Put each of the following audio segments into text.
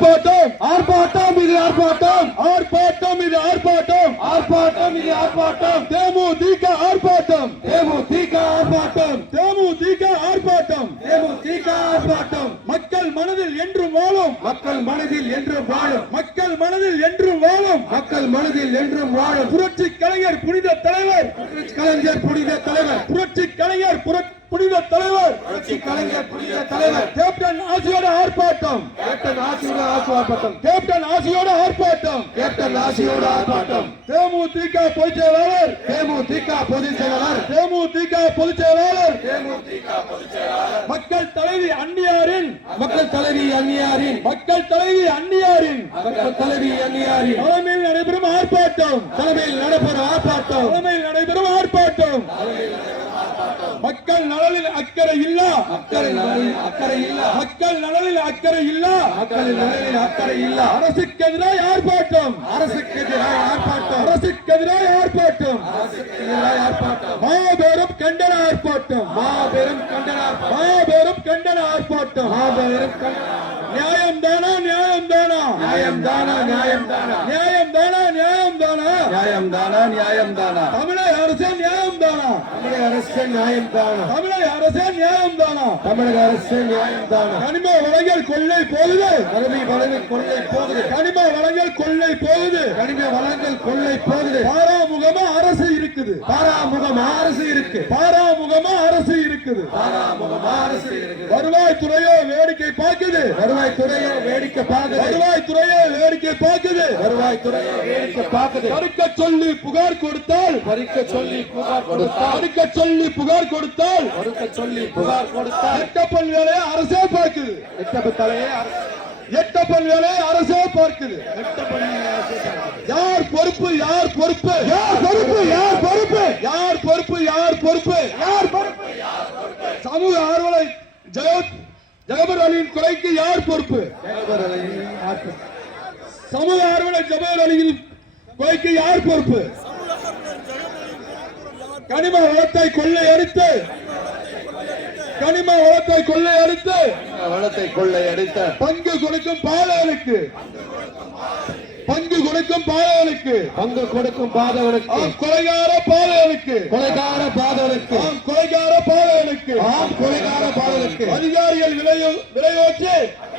ஆர்ப்பாட்டம் ஆர்ப்பாட்டம் இது ஆர்ப்பாட்டம் ஆர்ப்பாட்டம் இது ஆர்ப்பாட்டம் ஆர்ப்பாட்டம் இது ஆர்ப்பாட்டம் தேமுதிக ஆர்ப்பாட்டம் தேமுதிக ஆர்ப்பாட்டம் தேமுதிக ஆர்ப்பாட்டம் தேமுதிக ஆர்ப்பாட்டம் மக்கள் மனதில் என்றும் வாழும் மக்கள் மனதில் என்றும் வாழும் மக்கள் மனதில் என்றும் வாழும் மக்கள் மனதில் என்றும் வாழும் புரட்சி கலைஞர் புனித தலைவர் புரட்சி கலைஞர் புனித தலைவர் புரட்சி கலைஞர் புனித தலைவர் புரட்சி கலைஞர் புனித தலைவர் கேப்டன் ஆசியோட ஆர்ப்பாட்டம் கேப்டன் ஆசியோட ஆர்ப்பாட்டம் கேப்டன் ஆசியோட ஆர்ப்பாட்டம் கேப்டன் ஆசியோட ஆர்ப்பாட்டம் தேமுதிக பொதுச் செயலாளர் தேமுதிக பொதுச் செயலாளர் தேமுதிக பொதுச் செயலாளர் தேமுதிக பொதுச் செயலாளர் மக்கள் தலைவி அன்னியாரின் மக்கள் தலைவி அன்னியாரின் மக்கள் தலைவி அன்னியாரின் மக்கள் தலைவி அன்னியாரின் தலைமையில் நடைபெறும் ஆர்ப்பாட்டம் தலைமையில் நடைபெறும் ஆர்ப்பாட்டம் தலைமையில் நடைபெறும் ஆர்ப்பாட்டம் மக்கள் நலனில் அக்கறை இல்ல மக்கள் நலனில் அக்கறை இல்ல மக்கள் நலனில் அக்கறை இல்ல மக்கள் நலனில் அக்கறை இல்ல அரசுக்கு எதிராக ஆர்ப்பாட்டம் அரசுக்கு எதிராக ஆர்ப்பாட்டம் அரசுக்கு எதிராக ஆர்ப்பாட்டம் அரசுக்கு எதிராக ஆர்ப்பாட்டம் மாபெரும் கண்டன ஆர்ப்பாட்டம் மாபெரும் கண்டன மாபெரும் கண்டன ஆர்ப்பாட்டம் மாபெரும் நியாயம் தானா நியாயம் தானா நியாயம் தானா நியாயம் தானா நியாயம் தானா நியாயம் தானா நியாயம் தானா நியாயம் தானா தமிழக அரசு நியாயம் தானா தமிழக அரசு நியாயம் தானா தமிழக அரசு நியாயம் தானா தமிழக அரசு நியாயம் தானா கனிம வளங்கள் கொள்ளை போகுது கனிம வளங்கள் கொள்ளை போகுது கனிம வளங்கள் கொள்ளை போகுது கனிம வளங்கள் கொள்ளை போகுது பாராமுகமா அரசு இருக்குது பாராமுகமா அரசு இருக்கு பாராமுகமா அரசு இருக்குது பாராமுகமா அரசு இருக்குது வருவாய் துறையோ வேடிக்கை பார்க்குது வருவாய் துறையோ வேடிக்கை பார்க்குது வருவாய் துறையோ வேடிக்கை பார்க்குது வருவாய் துறையோ வேடிக்கை பார்க்குது பறிக்க சொல்லி புகார் கொடுத்தால் பறிக்க சொல்லி புகார் கொடுத்தால் பறிக்க சொல்லி புகார் கொடுத்தால் பறிக்க சொல்லி புகார் கொடுத்தால் எட்டப்பல் வேலையை அரசே பார்க்குது எட்டப்பல் வேலையை அரசே பார்க்குது யார் பொறுப்பு யார் பொறுப்பு யார் பொறுப்பு யார் பொறுப்பு யார் பொறுப்பு யார் பொறுப்பு யார் பொறுப்பு சமூக ஆர்வலை ஜகபர் அலியின் கொலைக்கு யார் பொறுப்பு சமூக ஆர்வலை ஜகபர் அலியின் கொலைக்கு யார் பொறுப்பு கனிம வளத்தை கொள்ளையடித்து கனிம வளத்தை கொள்ளையடித்து வளத்தை கொள்ளையடித்த பங்கு கொடுக்கும் பாலகனுக்கு பங்கு கொடுக்கும் பாதவனுக்கு பங்கு கொடுக்கும் பாதவனுக்கு கொலைகார பாதவனுக்கு கொலைகார பாதவனுக்கு கொலைகார பாதவனுக்கு கொலைகார பாதவனுக்கு அதிகாரிகள் விலையோச்சு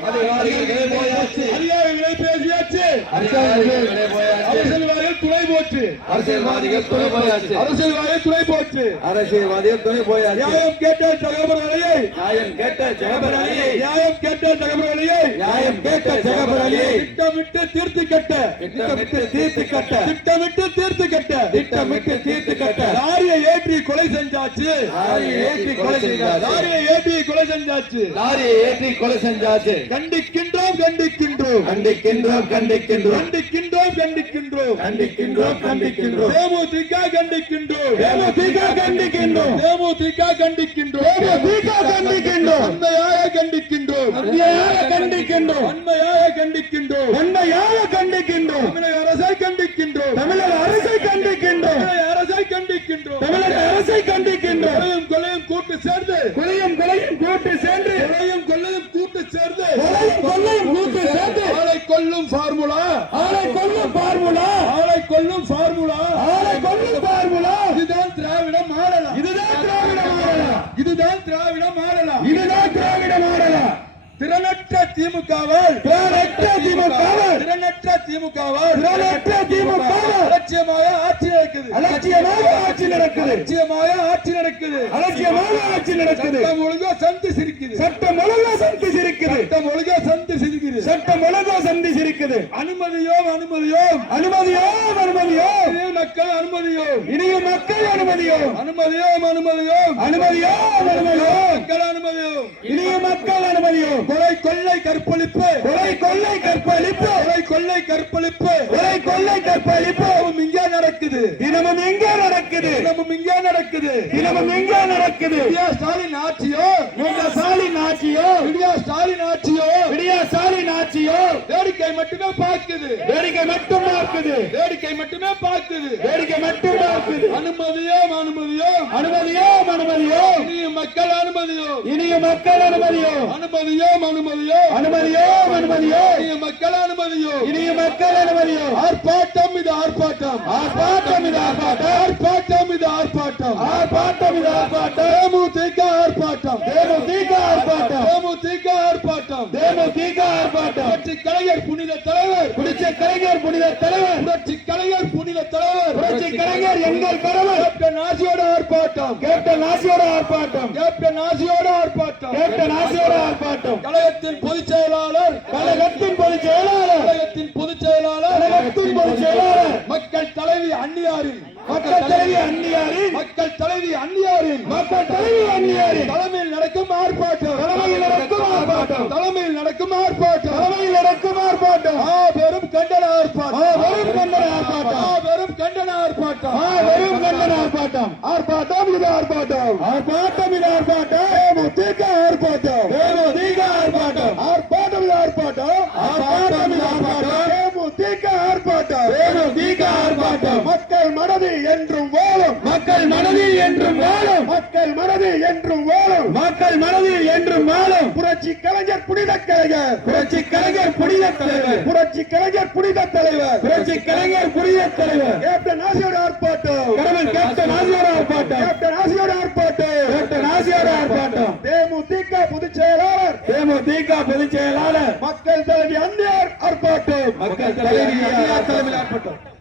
அதிகாரிகள் விலை பேசியாச்சு அரசியல்வாதிகள் துணை போச்சு அரசியல்வாதிகள் துணை போயாச்சு அரசியல்வாதிகள் துணை போச்சு அரசியல்வாதிகள் துணை போயாச்சு நியாயம் கேட்ட ஜகபர் அலியை நியாயம் கேட்ட ஜகபர் அலியை நியாயம் கேட்ட ஜகபர் அலியை நியாயம் கேட்ட ஜகபர் அலியை திட்டமிட்டு தீர்த்து கட்ட திட்டமிட்டு தீர்த்து கட்ட திட்டமிட்டு தீர்த்து கட்ட திட்டமிட்டு தீர்த்து கட்ட லாரியை ஏற்றி கொலை செஞ்சாச்சு லாரியை ஏற்றி கொலை செஞ்சாச்சு லாரியை ஏற்றி கொலை செஞ்சாச்சு லாரியை ஏற்றி கொலை செஞ்சாச்சு கண்டிக்கின்றோம் கண்டிக்கின்றோம் கண்டிக்கின்றோம் கண்டிக்கின்றோம் கண்டிக்கின்றோம் கண்டிக்கின்றோம் கண்டிக்கின்றோம் கண்டிக்கின்றோம் தேமுதிக கண்டிக்கின்றோம் தேமுதிக கண்டிக்கின்றோம் தேமுதிக கண்டிக்கின்றோம் தேமுதிக கண்டிக்கின்றோம் உண்மையாக கண்டிக்கின்றோம் உண்மையாக கண்டிக்கின்றோம் உண்மையாக கண்டிக்கின்றோம் உண்மையாக கண்டிக்கின்றோம் தமிழக அரசை கண்டிக்கின்றோம் தமிழக அரசை கண்டிக்கின்றோம் தமிழக அரசை கண்டிக்கின்றோம் தமிழக அரசை கண்டிக்கின்றோம் கொலையும் கூட்டு சேர்ந்து கொலையும் கூட்டு சேர்ந்து கொலையும் கூட்டு சேர்ந்து கொலையும் கூட்டு சேர்ந்து ஆளை கொல்லும் ஃபார்முலா ஆளை கொல்லும் ஃபார்முலா ஆளை கொல்லும் ஃபார்முலா ஆளை கொல்லும் ஃபார்முலா இதுதான் திராவிட மாடலா இதுதான் திராவிட மாடலா இதுதான் திராவிட மாடலா இதுதான் திராவிட மாடலா திறனற்ற திமுகவால் திறனற்ற திமுகவால் திறனற்ற திமுகவால் திறனற்ற திமுகவால் அலட்சியமாக ஆட்சி நடக்குது அலட்சியமாக ஆட்சி நடக்குது அலட்சியமாக ஆட்சி நடக்குது அலட்சியமாக ஆட்சி நடக்குது சட்டம் ஒழுங்கா சந்தி சிரிக்குது சட்டம் ஒழுங்கா சந்தி சிரிக்குது சட்டம் ஒழுங்கா சந்தி சிரிக்குது சட்டம் ஒழுங்கா சந்தி சிரிக்குது அனுமதியோம் அனுமதியோம் அனுமதியோம் அனுமதியோம் இனிய மக்கள் அனுமதியோம் இனிய மக்கள் அனுமதியோம் அனுமதியோம் அனுமதியோம் அனுமதியோம் அனுமதியோம் மக்கள் அனுமதியோம் இனிய மக்கள் அனுமதியோம் கொலை கொள்ளை கற்பழிப்பு கொலை கொள்ளை கற்பழிப்பு கொலை கொள்ளை கற்பழிப்பு கொலை கொள்ளை கற்பழிப்பு இங்கே நடக்குது தினமும் இங்கே நடக்குது தினமும் இங்கே நடக்குது தினமும் இங்கே நடக்குது ஸ்டாலின் ஆட்சியோ ஸ்டாலின் ஆட்சியோ ஸ்டாலின் ஆட்சியோ ஸ்டாலின் ஆட்சியோ வேடிக்கை மட்டுமே பார்க்குது, வேடிக்கை மட்டும் பார்க்குது, வேடிக்கை மட்டுமே பார்க்குது. வேடிக்கை மட்டும் பார்க்குது. அனுமதியோ அனுமதியோ அனுமதியோ அனுமதியோ இனிய மக்கள் அனுமதியோ, இனிய மக்கள் அனுமதியோ, அனுமதியோ அனுமதியோ அனுமதியோ அனுமதியோ இனிய மக்கள் அனுமதியோ. இனிய மக்கள் அனுமதியோ. ஆர்ப்பாட்டம் இது ஆர்ப்பாட்டம், ஆர்ப்பாட்டம் இது ஆர்ப்பாட்டம், ஆர்ப்பாட்டம் இது ஆர்ப்பாட்டம், ஆர்ப்பாட்டம் இது ஆர்ப்பாட்டம், தேமுதிக ஆர்ப்பாட்டம், தேமுதிக ஆர்ப்பாட்டம், தேமுதிக ஆர்ப்பாட்டம், தேமுதிக ஆர்ப்பாட்டம். புரட்சி கலைஞர் புனித தலைவர், புரட்சி கலைஞர் புனித தலைவர், புரட்சி கலைஞர் புனித தலைவர், புரட்சி கலைஞர் எங்கள் கடவுள். கேப்டன் ஆசியோட ஆர்ப்பாட்டம், கேப்டன் ஆசியோட ஆர்ப்பாட்டம், கேப்டன் ஆசியோட ஆர்ப்பாட்டம், கேப்டன் ஆசியோட ஆர்ப்பாட்டம். கழகத்தின் பொதுச் செயலாளர், கழகத்தின் பொதுச் செயலாளர், கழகத்தின் பொதுச் செயலாளர், கழகத்தின் பொதுச் செயலாளர், மக்கள் தலைவி அன்னியாரின், மக்கள் தலைவி அன்னியாரின், மக்கள் தலைவி அன்னியாரின், மக்கள் தலைவி அன்னியாரின் தலைமையில் நடக்கும் ஆர்ப்பாட்டம், தலைமையில் நடக்கும் ஆர்ப்பாட்டம், தலைமையில் நடக்கும் ஆர்ப்பாட்டம், தலைமையில் நடக்கும் ஆர்ப்பாட்டம், வெறும் கண்டன ஆர்ப்பாட்டம், வெறும் கண்டன ஆர்ப்பாட்டம், வெறும் கண்டன ஆர்ப்பாட்டம், வெறும் கண்டன ஆர்ப்பாட்டம். ஆர்ப்பாட்டம் இது ஆர்ப்பாட்டம், ஆர்ப்பாட்டம் இது ஆர்ப்பாட்டம், தேமுதிக ஆர்ப்பாட்டம், தேமுதிக ஆர்ப்பாட்டம், ஆர்ப்பாட்டம் இது ஆர்ப்பாட்டம், ஆர்ப்பாட்டம் இது ஆர்ப்பாட்டம், தேமுதிக ஆர்ப்பாட்டம், தேமுதிக ஆர்ப்பாட்டம். மக்கள் மனதில் என்றும் வாழும், மக்கள் மனதில் என்றும் வாழும், மக்கள் மனதில் என்றும் வாழும், மக்கள் மனதில் என்றும் வாழும். புரட்சி கலைஞர் புனித கலைஞர், புரட்சி கலைஞர் புனித தலைவர், புரட்சி கலைஞர் புனித தலைவர், புரட்சி கலைஞர் புனித தலைவர். கேப்டன் ஆசியோட ஆர்ப்பாட்டம், கடவுள் கேப்டன் ஆசியோட ஆர்ப்பாட்டம், கேப்டன் ஆசியோட ஆர்ப்பாட்டம், கேப்டன் ஆசியோட ஆர்ப்பாட்டம். தேமுதிக பொதுச் செயலாளர், தேமுதிக பொதுச் செயலாளர், மக்கள் தலைவி அன்னியார் ஆர்ப்பாட்டம், மக்கள் தலைவி அன்னியார் தலைமையில் ஆர்ப்பாட்டம்.